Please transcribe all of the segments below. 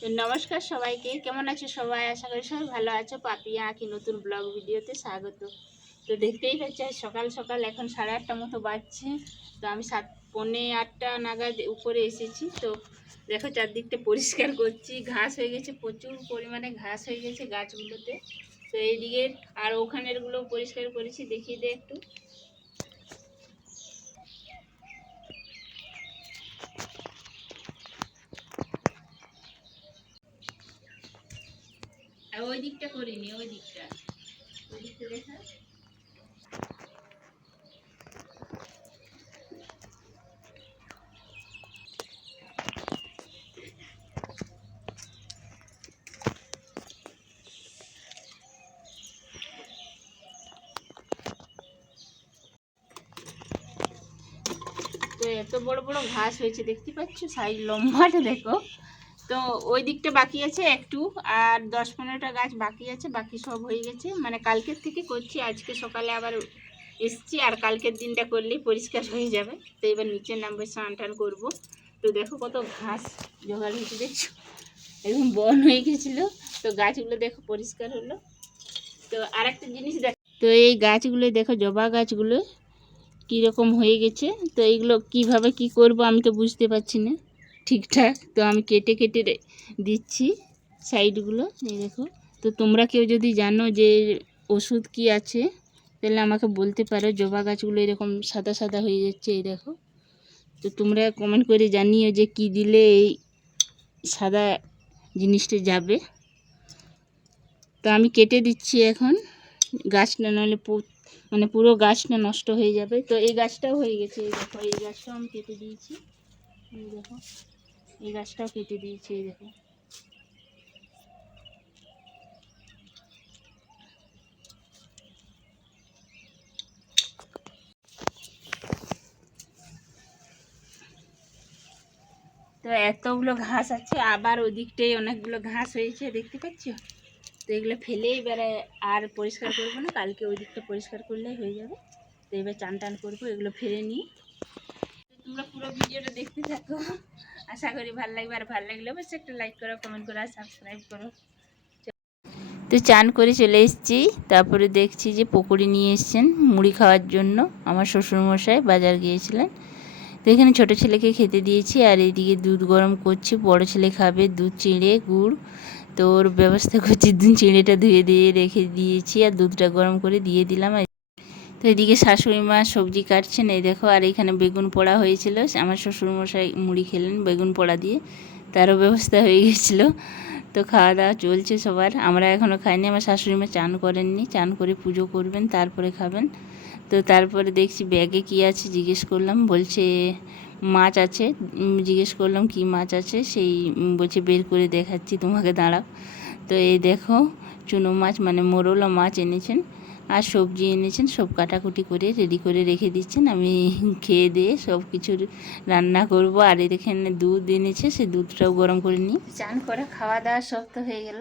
নমস্কার সবাইকে, কেমন আছো সবাই? আশা করি সবাই ভালো আছো। পাপিয়া আঁকি নতুন ব্লগ ভিডিওতে স্বাগত। তো দেখতেই পাচ্ছি সকাল সকাল এখন সাড়ে আটটা মতো বাজছে। তো আমি সাত, পৌনে আটটা নাগাদ উপরে এসেছি। তো দেখো চারদিকটা পরিষ্কার করছি। ঘাস হয়ে গেছে, প্রচুর পরিমাণে ঘাস হয়ে গেছে গাছগুলোতে। তো এইদিকে আর ওখানেরগুলো পরিষ্কার করেছি, দেখিয়ে দে একটু। ওই দিকটা করিনি, ওই দিকটা। ওই দিকটা দেখা এত বড় বড় ঘাস হয়েছে, দেখতে পাচ্ছ? সাইজ লম্বাটা দেখো। তো ওই দিকটা বাকি আছে একটু, আর দশ পনেরোটা গাছ বাকি আছে, বাকি সব হয়ে গেছে। মানে কালকের থেকে করছি, আজকে সকালে আবার এসছি, আর কালকের দিনটা করলেই পরিষ্কার হয়ে যাবে। তো এবার নিচে নামবে স্নান টান করব। তো দেখো কত ঘাস জোগাড় হয়েছে, দেখছ? একদম বন হয়ে গেছিল। তো গাছগুলো দেখো পরিষ্কার হলো। তো আর একটা জিনিস দেখ, তো এই গাছগুলো দেখো, জবা গাছগুলো কীরকম হয়ে গেছে। তো এইগুলো কীভাবে কি করব আমি তো বুঝতে পারছি না। ঠিকঠাক। তো আমি কেটে কেটে দিচ্ছি সাইডগুলো, এই দেখো। তো তোমরা কেউ যদি জানো যে ওষুধ কি আছে, তাহলে আমাকে বলতে পারো। জবা গাছগুলো এরকম সাদা সাদা হয়ে যাচ্ছে, এই দেখো। তো তোমরা কমেন্ট করে জানিও যে কি দিলে এই সাদা জিনিসটা যাবে। তো আমি কেটে দিচ্ছি এখন। গাছটা নাহলে মানে পুরো গাছটা নষ্ট হয়ে যাবে। তো এই গাছটাও হয়ে গেছে, এই দেখো, এই গাছটাও আমি কেটে দিয়েছি। এই দেখো। এই গাছটাও কেটে দিয়েছি, এই দেখো। তো এতগুলো ঘাস আছে, আবার ওদিকটাই অনেকগুলো ঘাস হয়েছে, দেখতে পাচ্ছ? তো এগুলো ফেলেই এবারে আর পরিষ্কার করব না, কালকে ওই দিকটা পরিষ্কার করলেই হয়ে যাবে। তো এবার চান টান করব, এগুলো ফেলে নিই। তোমরা পুরো ভিডিওটা দেখতে থাকো। আশা করি ভালো লাগবে আর ভালো লাগলে অবশ্যই একটা লাইক করো কমেন্ট করো আর সাবস্ক্রাইব করো। তো চান করে চলে এসেছি, তারপরে দেখছি যে পকোড়ি নিয়ে এসছেন মুড়ি খাওয়ার জন্য, আমার শ্বশুরমশাই বাজার গিয়েছিলেন। তো এখানে ছোটো ছেলেকে খেতে দিয়েছি আর এইদিকে দুধ গরম করছি, বড় ছেলে খাবে দুধ চিঁড়ে, গুড়। তো ওর ব্যবস্থা করছি, দুধ চিঁড়েটা ধুয়ে দিয়ে রেখে দিয়েছি আর দুধটা গরম করে দিয়ে দিলাম। তো এদিকে শাশুড়ি মা সবজি কাটছেন, এই দেখো, আর এখানে বেগুন পোড়া হয়েছিল। আমার শ্বশুরমশাই মুড়ি খেলেন বেগুন পোড়া দিয়ে, তারও ব্যবস্থা হয়ে গেছিল। তো খাওয়া দাওয়া চলছে সবার, আমরা এখনও খাইনি, আমার শাশুড়ি মা চান করেননি, চান করে পুজো করবেন, তারপরে খাবেন। তো তারপরে দেখছি ব্যাগে কি আছে, জিজ্ঞেস করলাম, বলছে মাছ আছে জিজ্ঞেস করলাম কি মাছ আছে, সেই বলছে বের করে দেখাচ্ছি তোমাকে, দাঁড়াও। তো এই দেখো, চুনো মাছ মানে মোরলা মাছ এনেছেন। আর সবজি এনেছেন, সব কাটাকুটি করে রেডি করে রেখে দিচ্ছেন। আমি খেয়ে দিয়ে সব কিছু রান্না করব। আর এখানে দুধ এনেছে, সে দুধটাও গরম করে নিই। চান করে খাওয়া দাওয়া সব তো হয়ে গেল।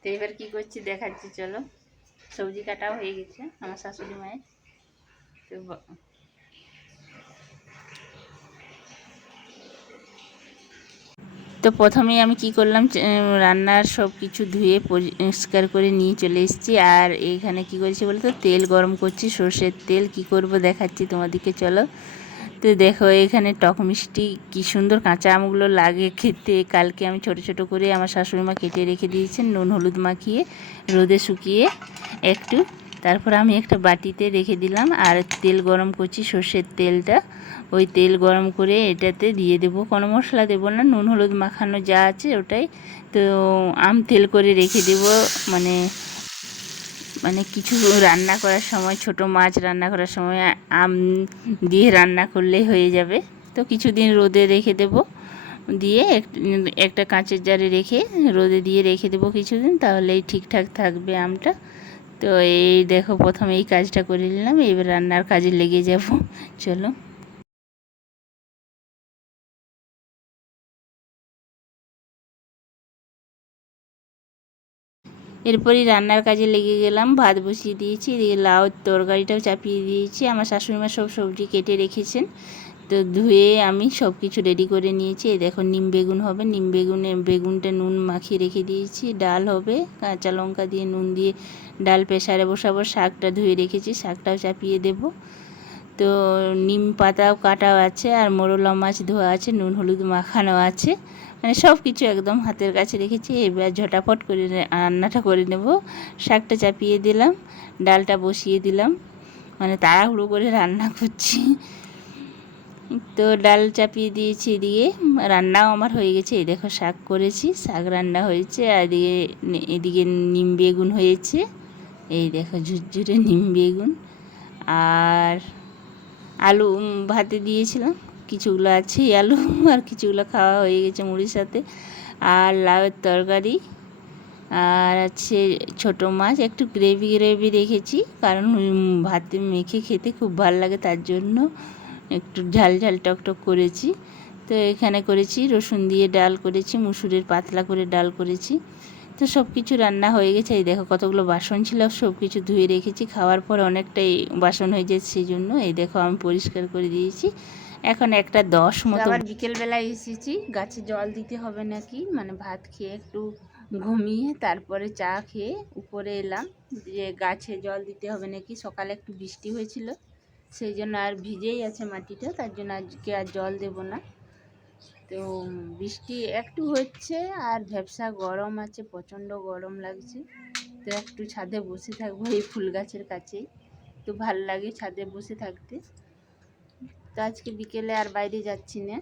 তো এবার কী করছি দেখাচ্ছি, চলো। সবজি কাটাও হয়ে গেছে, আমার শাশুড়ি মায়ের। তো তো প্রথমেই আমি কি করলাম রান্নার সব কিছু ধুয়ে পরিষ্কার করে নিয়ে চলে এসেছি। আর এইখানে কি করেছি বলতো, তেল গরম করছি, সর্ষের তেল। কি করব দেখাচ্ছি তোমাদেরকে, চলো। তো দেখো, এখানে টক মিষ্টি কি সুন্দর কাঁচা আমগুলো লাগে খেতে। কালকে আমি ছোট ছোট করে আমার শাশুড়ি মা কেটে রেখে দিয়েছেন, নুন হলুদ মাখিয়ে, রোদে শুকিয়ে একটু তারপর আমি একটা বাটিতে রেখে দিলাম আর তেল গরম করছি সর্ষের তেলটা। ওই তেল গরম করে এটাতে দিয়ে দেবো। কোনো মশলা দেবো না, নুন, হলুদ মাখানো যা আছে ওটাই। তো আম তেল করে রেখে দেবো। মানে মানে কিছু রান্না করার সময়, ছোট মাছ রান্না করার সময় আম দিয়ে রান্না করলেই হয়ে যাবে। তো কিছুদিন রোদে রেখে দেবো। দিয়ে এক- একটা কাঁচের জারে রেখে রোদে দিয়ে রেখে দেবো কিছুদিন, তাহলেই ঠিকঠাক থাকবে আমটা। তো এই দেখো প্রথমে এই কাজটা করে নিলাম, এবার রান্নার কাজে লেগে যাব। চলো। এরপরই রান্নার কাজে লেগে গেলাম, ভাত বসিয়ে দিয়েছি, এদিকে লাউ তরকারিটাও চাপিয়ে দিয়েছি, আমার শাশুড়িমা সব সবজি কেটে রেখেছেন। তো ধুয়ে আমি সব কিছু রেডি করে নিয়েছি। এই দেখো, নিম বেগুন হবে। নিম বেগুনে, বেগুনটা নুন মাখিয়ে রেখে দিয়েছি। ডাল হবে। কাঁচা লঙ্কা দিয়ে নুন দিয়ে ডাল প্রেসারে বসাবো। শাকটা ধুয়ে রেখেছি। শাকটাও চাপিয়ে দেব। তো নিম পাতাও কাটাও আছে আর মোরলা মাছ ধোয়া আছে, নুন হলুদ মাখানো আছে। মানে সব কিছু একদম হাতের কাছে রেখেছি। এবার ঝটাফট করে রান্নাটা করে নেব। শাকটা চাপিয়ে দিলাম। ডালটা বসিয়ে দিলাম। মানে তাড়াহুড়ো করে রান্না করছি। তো ডাল চাপিয়ে দিয়েছি এদিকে রান্নাও আমার হয়ে গেছে। এই দেখো শাক করেছি, শাক রান্না হয়েছে, আর এদিকে এদিকে নিম বেগুন হয়েছে। এই দেখো ঝুরঝুরে নিম বেগুন। আর আলু ভাতে দিয়েছিলাম, কিছুগুলো আছে আলু, আর কিছুগুলো খাওয়া হয়ে গেছে মুড়ির সাথে। আর লাউয়ের তরকারি, আর আছে ছোট মাছ, একটু গ্রেভি গ্রেভি রেখেছি কারণ ভাতে মেখে খেতে খুব ভালো লাগে, তার জন্য একটু ঝাল ঝাল টক টক করেছি। তো এখানে করেছি রসুন দিয়ে ডাল করেছি মুসুরের পাতলা করে ডাল করেছি। তো সব কিছু রান্না হয়ে গেছে। এই দেখো কতগুলো বাসন ছিল সব কিছু ধুয়ে রেখেছি। খাওয়ার পর অনেকটাই বাসন হয়ে যায় সেই জন্য এই দেখো আমি পরিষ্কার করে দিয়েছি। এখন একটা দশ মতো আবার বিকেলবেলায় এসেছি। গাছে জল দিতে হবে নাকি? মানে ভাত খেয়ে একটু ঘুমিয়ে তারপরে চা খেয়ে উপরে এলাম। যে গাছে জল দিতে হবে নাকি? সকালে একটু বৃষ্টি হয়েছিল। সেই জন্য আর ভিজেই আছে মাটিটা, তার জন্য আজকে আর জল দেব না। তো বৃষ্টি একটু হচ্ছে আর ভ্যাবসা গরম আছে, প্রচণ্ড গরম লাগছে। তো একটু ছাদে বসে থাকব এই ফুল গাছের কাছেই। তো ভালো লাগে ছাদে বসে থাকতে। তো আজকে বিকেলে আর বাইরে যাচ্ছি না,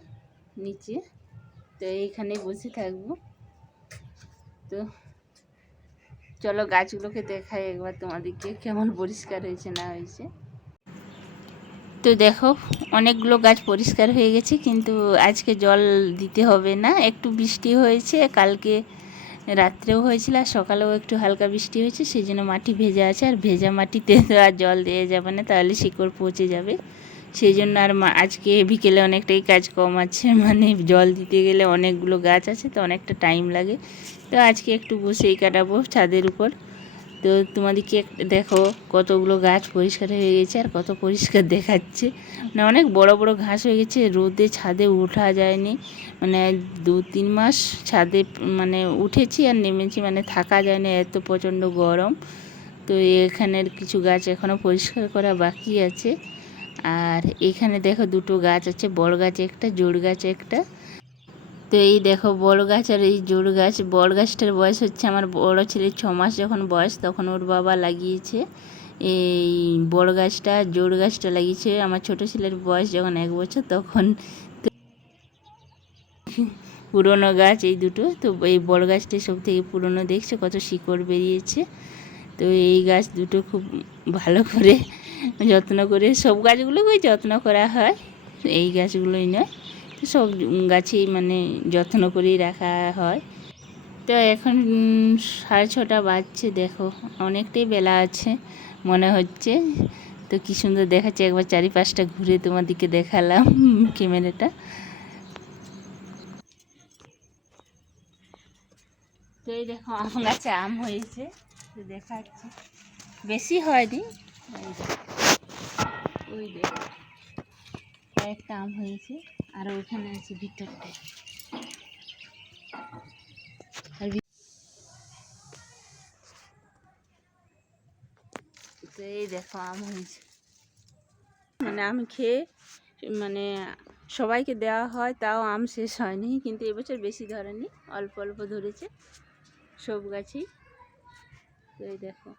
নিচে। তো এইখানে বসে থাকব। তো চলো গাছগুলোকে দেখাই একবার তোমাদেরকে, কেমন পরিষ্কার হয়েছে না হয়েছে। তো দেখো, অনেকগুলো গাছ পরিষ্কার হয়ে গেছে, কিন্তু আজকে জল দিতে হবে না। একটু বৃষ্টি হয়েছে, কালকে রাত্রেও হয়েছিল, আর সকালেও একটু হালকা বৃষ্টি হয়েছে সেই জন্য মাটি ভেজা আছে। আর ভেজা মাটিতে তো আর জল দেওয়া যাবে না, তাহলে শিকড় পচে যাবে। সেই জন্য আর আজকে বিকেলে অনেকটাই কাজ কম আছে মানে জল দিতে গেলে অনেকগুলো গাছ আছে, তো অনেকটা টাইম লাগে। তো আজকে একটু বসেই কাটাবো ছাদের উপর। তো তোমাদেরকে দেখো কতগুলো গাছ পরিষ্কার হয়ে গেছে আর কত পরিষ্কার দেখাচ্ছে। মানে অনেক বড় বড় ঘাস হয়ে গেছে, রোদে ছাদে ওঠা যায়নি। মানে দু তিন মাস ছাদে মানে উঠেছি আর নেমেছি মানে থাকা যায় না এত প্রচণ্ড গরম। তো এখানের কিছু গাছ এখনও পরিষ্কার করা বাকি আছে। আর এখানে দেখো দুটো গাছ আছে, বড় গাছ একটা, জোড় গাছ একটা। তো এই দেখো বড় গাছ আর এই জোড় গাছ। বড় গাছটার বয়স হচ্ছে আমার বড় ছেলের ছ মাস যখন বয়স তখন ওর বাবা লাগিয়েছে এই বড় গাছটা জোড় গাছটা লাগিয়েছে। আমার ছোট ছেলের বয়স যখন এক বছর তখন পুরনো গাছ এই দুটো। তো এই বড় গাছটা সব থেকে পুরনো। দেখছে কত শিকড় বেরিয়েছে। তো এই গাছ দুটো খুব ভালো করে যত্ন করে সব গাছগুলোকেই যত্ন করা হয়। এই গাছগুলোই নয়। সব গাছেই মানে যত্ন করেই রাখা হয়। তো এখন সাড়ে ছটা বাজছে, দেখো, অনেকটাই বেলা আছে, মনে হচ্ছে। তো কি সুন্দর দেখাচ্ছে, একবার চারিপাশটা ঘুরে তোমাদেরকে দেখালাম ক্যামেরাটা। তো এই দেখো, আম গাছে আম হয়েছে, তো দেখাচ্ছি। বেশি হয়নি ওই দেখো, কয়েকটা আম হয়েছে। আর ওইখানে আছে এই দেখো আম হয়েছে মানে আমি খেয়ে মানে সবাইকে দেওয়া হয়, তাও আম শেষ হয়নি, কিন্তু এবছর বেশি ধরেনি, অল্প অল্প ধরেছে সব গাছেই। তো এই দেখো।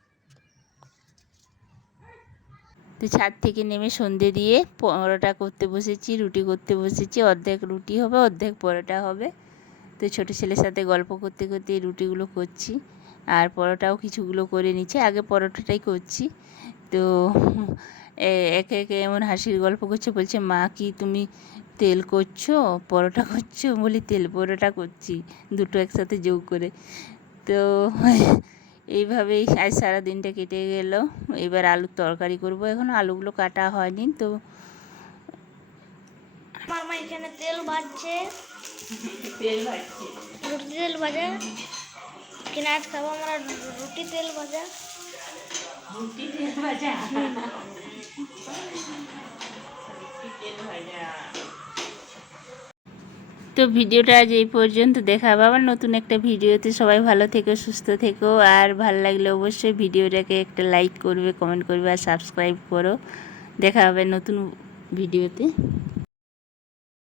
তো ছাদ থেকে নেমে সন্ধে দিয়ে পরোটা করতে বসেছি, রুটি করতে বসেছি, অর্ধেক রুটি হবে, অর্ধেক পরোটা হবে। তো ছোটো ছেলের সাথে গল্প করতে করতে রুটিগুলো করছি আর পরোটাও কিছুগুলো করে নিচ্ছে। আগে পরোটাটাই করছি। তো একে একে এমন হাসির গল্প করছে, বলছে, মা কি তুমি তেল করছ, পরোটা করছ? বলি, তেল পরোটা করছি, দুটো একসাথে যোগ করে। তো এইভাবেই আজ সারা দিনটা কেটে গেল। এবার আলুর তরকারি করব। এখন আলুগুলো কাটা হয়নি তো মামা এখানে তেল ভাজছে। তেল ভাজছে। রুটি তেল ভাজা। কিনা আজ খাব আমরা রুটি তেল ভাজা। রুটি তেল ভাজা? তো ভিডিওটা আজ এই পর্যন্ত দেখাবো। আবার নতুন একটা ভিডিওতে সবাই ভালো থেকো, সুস্থ থেকো। আর ভালো লাগলে অবশ্যই ভিডিওটাকে একটা লাইক করবে, কমেন্ট করবে আর সাবস্ক্রাইব করো। দেখা হবে নতুন ভিডিওতে।